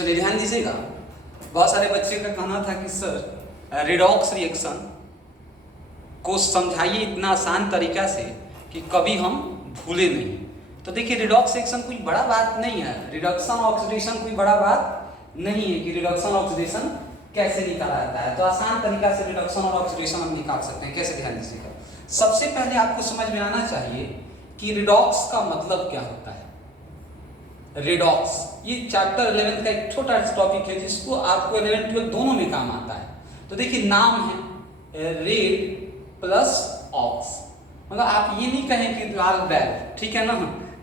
चलिए ध्यान दीजिएगा, बहुत सारे बच्चे का कहना था कि सर रिडॉक्स रिएक्शन को समझाइए इतना आसान तरीका से कि कभी हम भूले नहीं। तो देखिए रिडॉक्स रिएक्शन कोई बड़ा बात नहीं है, रिडक्शन ऑक्सीडेशन कोई बड़ा बात नहीं है कि रिडक्शन ऑक्सीडेशन कैसे निकाला जाता है। तो आसान तरीका से रिडक्शन और ऑक्सीडेशन हम निकाल सकते हैं। कैसे, ध्यान दीजिएगा। सबसे पहले आपको समझ में आना चाहिए कि रिडॉक्स का मतलब क्या होता है। रिडॉक्स ये चैप्टर 11 का एक छोटा सा टॉपिक है जिसको आपको 11 12 दोनों में काम आता है। तो देखिए नाम है रेड प्लस ऑक्स, मतलब आप ये नहीं कहेंगे लाल बैल, ठीक है ना,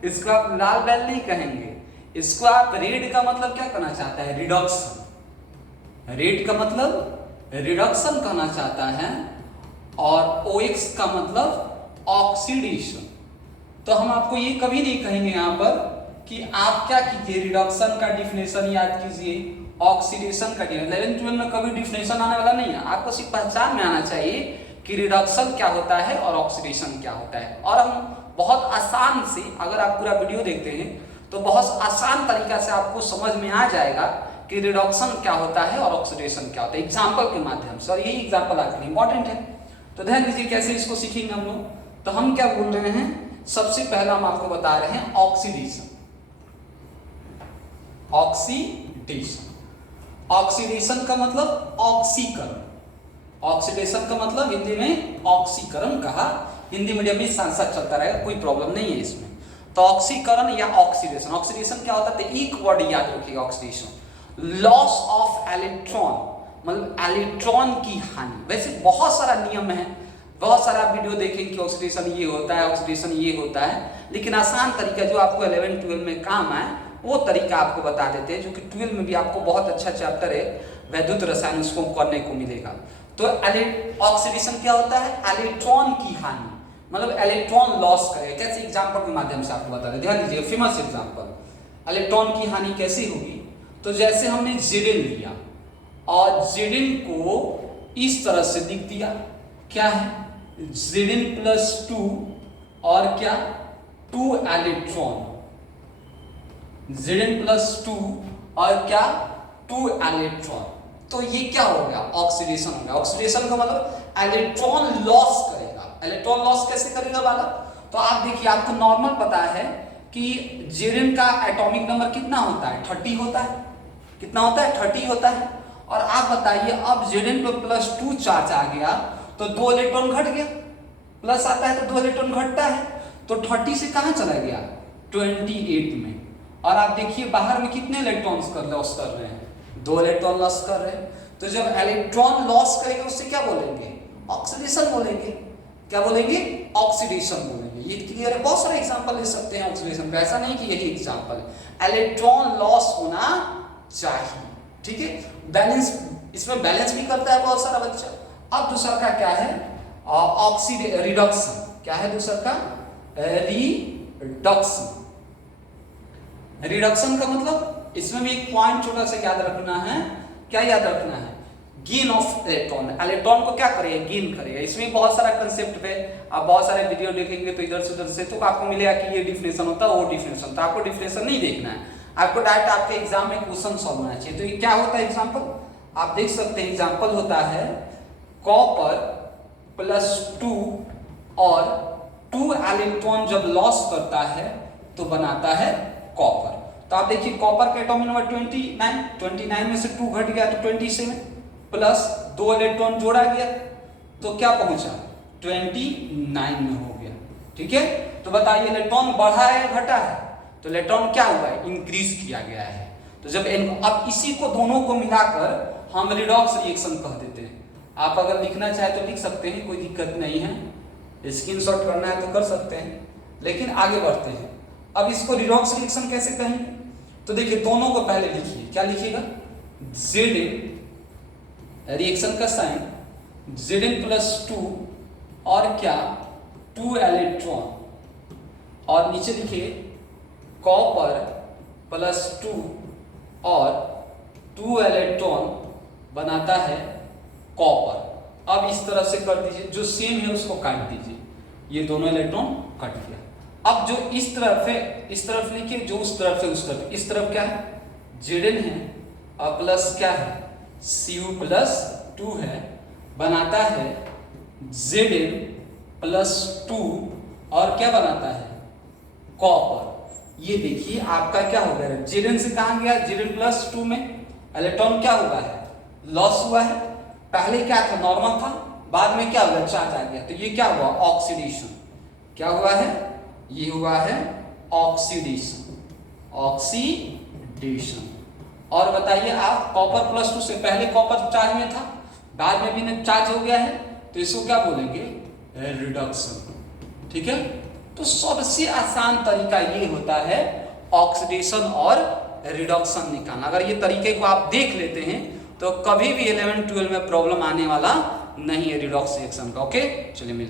इसको आप लाल बैल नहीं कहेंगे, इसको आप रेड का मतलब क्या कहना चाहता है, रिडक्शन। रेड का मतलब रिडक्शन कहना चाहता है और ओएक्स का मतलब ऑक्सीडेशन। तो हम आपको ये कभी नहीं कहेंगे यहाँ पर कि आप क्या कीजिए, रिडक्शन का डिफिनेशन याद कीजिए, ऑक्सीडेशन का 11 12 में कभी डिफिनेशन आने वाला नहीं है। आपको सिर्फ पहचान में आना चाहिए कि रिडक्शन क्या होता है और ऑक्सीडेशन क्या होता है। और हम बहुत आसान से, अगर आप पूरा वीडियो देखते हैं तो बहुत आसान तरीका से आपको समझ में आ जाएगा कि रिडक्शन क्या होता है और ऑक्सीडेशन क्या होता है, एग्जाम्पल के माध्यम से। और यही एग्जाम्पल आपके लिए इंपॉर्टेंट है। तो ध्यान दीजिए कैसे इसको सीखेंगे हम लोग। तो हम क्या बोल रहे हैं, सबसे पहला हम आपको बता रहे हैं ऑक्सीडेशन। ऑक्सीडेशन, ऑक्सीडेशन का मतलब ऑक्सीकरण, ऑक्सीडेशन का मतलब हिंदी में ऑक्सीकरण कहा, हिंदी मीडियम में साथ साथ चलता रहेगा, कोई प्रॉब्लम नहीं है इसमें। तो ऑक्सीकरण या ऑक्सीडेशन, ऑक्सीडेशन क्या होता है, एक वर्ड याद रखिएगा ऑक्सीडेशन, लॉस ऑफ इलेक्ट्रॉन, मतलब इलेक्ट्रॉन की हानि। वैसे बहुत सारा नियम है, बहुत सारा वीडियो देखेंगे कि ऑक्सीडेशन ये होता है, ऑक्सीडेशन ये होता है, लेकिन आसान तरीका जो आपको 11 12 में काम आए वो तरीका आपको बता देते हैं, जो कि 12 में भी आपको बहुत अच्छा चैप्टर है वैद्युत रसायन, उसको करने को मिलेगा। तो ऑक्सीडेशन क्या होता है, इलेक्ट्रॉन की हानि, मतलब इलेक्ट्रॉन लॉस करे। कैसे, एग्जांपल के माध्यम से आपको बता दें, ध्यान दीजिए, फेमस एग्जांपल। इलेक्ट्रॉन की हानि कैसे होगी, तो जैसे हमने जेडिन लिया और जेडिन को इस तरह से लिख दिया, क्या है जेडिन प्लस 2 और क्या 2 इलेक्ट्रॉन, जेडिन प्लस 2 और क्या 2 इलेक्ट्रॉन। तो ये क्या हो गया, ऑक्सीडेशन हो गया। ऑक्सीडेशन का मतलब इलेक्ट्रॉन लॉस करेगा। इलेक्ट्रॉन लॉस कैसे करेगा वाला, तो आप देखिए, आपको नॉर्मल पता है कि जेडिन का एटॉमिक नंबर कितना होता है, 30 होता है। कितना होता है, 30 होता है। और आप बताइए, अब जेडिन पे प्लस 2 चार्ज आ गया तो 2 इलेक्ट्रॉन घट गया, प्लस आता है तो 2 इलेक्ट्रॉन घटता है, तो 30 से कहां चला गया, 28 में। और आप देखिए बाहर में कितने इलेक्ट्रॉन्स लॉस कर रहे हैं, 2 इलेक्ट्रॉन लॉस कर रहे हैं। तो जब इलेक्ट्रॉन लॉस करेंगे उससे क्या बोलेंगे, ऑक्सीडेशन बोलेंगे। क्या बोलेंगे, ऑक्सीडेशन बोलेंगे। ये क्लियर है, बहुत सारे एग्जांपल ले सकते हैं ऑक्सीडेशन का, ऐसा नहीं कि यही एग्जांपल है। इलेक्ट्रॉन लॉस होना चाहिए, ठीक है। बैलेंस, इसमें बैलेंस भी करता है बहुत सारा बच्चा। अब दूसरा का क्या है, रिडक्शन। क्या है दूसरा का, रिडक्शन। रिडक्शन का मतलब, इसमें भी एक पॉइंट छोटा सा याद रखना है। क्या याद रखना है, गेन ऑफ इलेक्ट्रॉन। इलेक्ट्रॉन को क्या करेगा, गेन करेगा। इसमें बहुत सारा कंसेप्ट है, आप बहुत सारे वीडियो देखेंगे तो इधर से उधर से तो आपको मिलेगा कि ये डिफिनेशन होता है, वो डिफिनेशन। तो आपको डिफिनेशन नहीं देखना है, आपको डायरेक्ट आपके एग्जाम में क्वेश्चन सॉल्व होना चाहिए। तो ये क्या होता है एग्जाम्पल, आप देख सकते हैं। एग्जाम्पल होता है कॉपर प्लस 2 और 2 इलेक्ट्रॉन जब लॉस करता है तो बनाता है कॉपर। तो आप देखिए कॉपर का एटॉमिक नंबर 29 में से 2 घट गया तो 27 प्लस 2 इलेक्ट्रॉन जोड़ा गया तो क्या पहुंचा, 29 में हो गया, ठीक है। तो बताइए इलेक्ट्रॉन बढ़ा है घटा है, तो इलेक्ट्रॉन क्या हुआ है, इंक्रीज किया गया है। तो जब अब इसी को दोनों को मिलाकर हम रिडॉक्स रिएक्शन कह देते हैं। आप अगर लिखना चाहे तो लिख सकते हैं, कोई दिक्कत नहीं है, स्क्रीनशॉट करना है तो कर सकते हैं, लेकिन आगे बढ़ते हैं। अब इसको रिडॉक्स रिएक्शन कैसे कहेंगे, तो देखिए दोनों को पहले लिखिए। क्या लिखिएगा, जेडिन, रिएक्शन का साइन जेडिन प्लस 2 और क्या 2 इलेक्ट्रॉन, और नीचे लिखिए कॉपर प्लस 2 और 2 इलेक्ट्रॉन बनाता है कॉपर। अब इस तरह से कर दीजिए, जो सेम है उसको काट दीजिए, ये दोनों इलेक्ट्रॉन कट गया। अब जो इस तरफ है इस तरफ लिखिए, जो उस तरफ है उस तरफ। इस तरफ क्या है, जेडिन है और प्लस क्या है Cu+2 है, बनाता है Zn+2 और क्या बनाता है कॉपर। ये देखिए आपका क्या हो गया, Zn से कहां गया, Zn+2 में इलेक्ट्रॉन क्या हुआ है, लॉस हुआ है। पहले क्या था, नॉर्मल था, बाद में क्या हुआ, चार्ज आ गया, तो ये क्या हुआ, ऑक्सीडेशन। क्या हुआ है, ये हुआ है ऑक्सीडेशन, ऑक्सीडेशन। और बताइए आप, कॉपर+2 से पहले कॉपर चार्ज में था, बाद में भी चार्ज हो गया है, तो इसको क्या बोलेंगे, रिडक्शन। ठीक है, तो सबसे आसान तरीका ये होता है ऑक्सीडेशन और रिडक्शन निकालना। अगर ये तरीके को आप देख लेते हैं तो कभी भी 11-12 में प्रॉब्लम आने वाला नहीं है रिडॉक्स रिएक्शन का। ओके, चलिए मिलते हैं।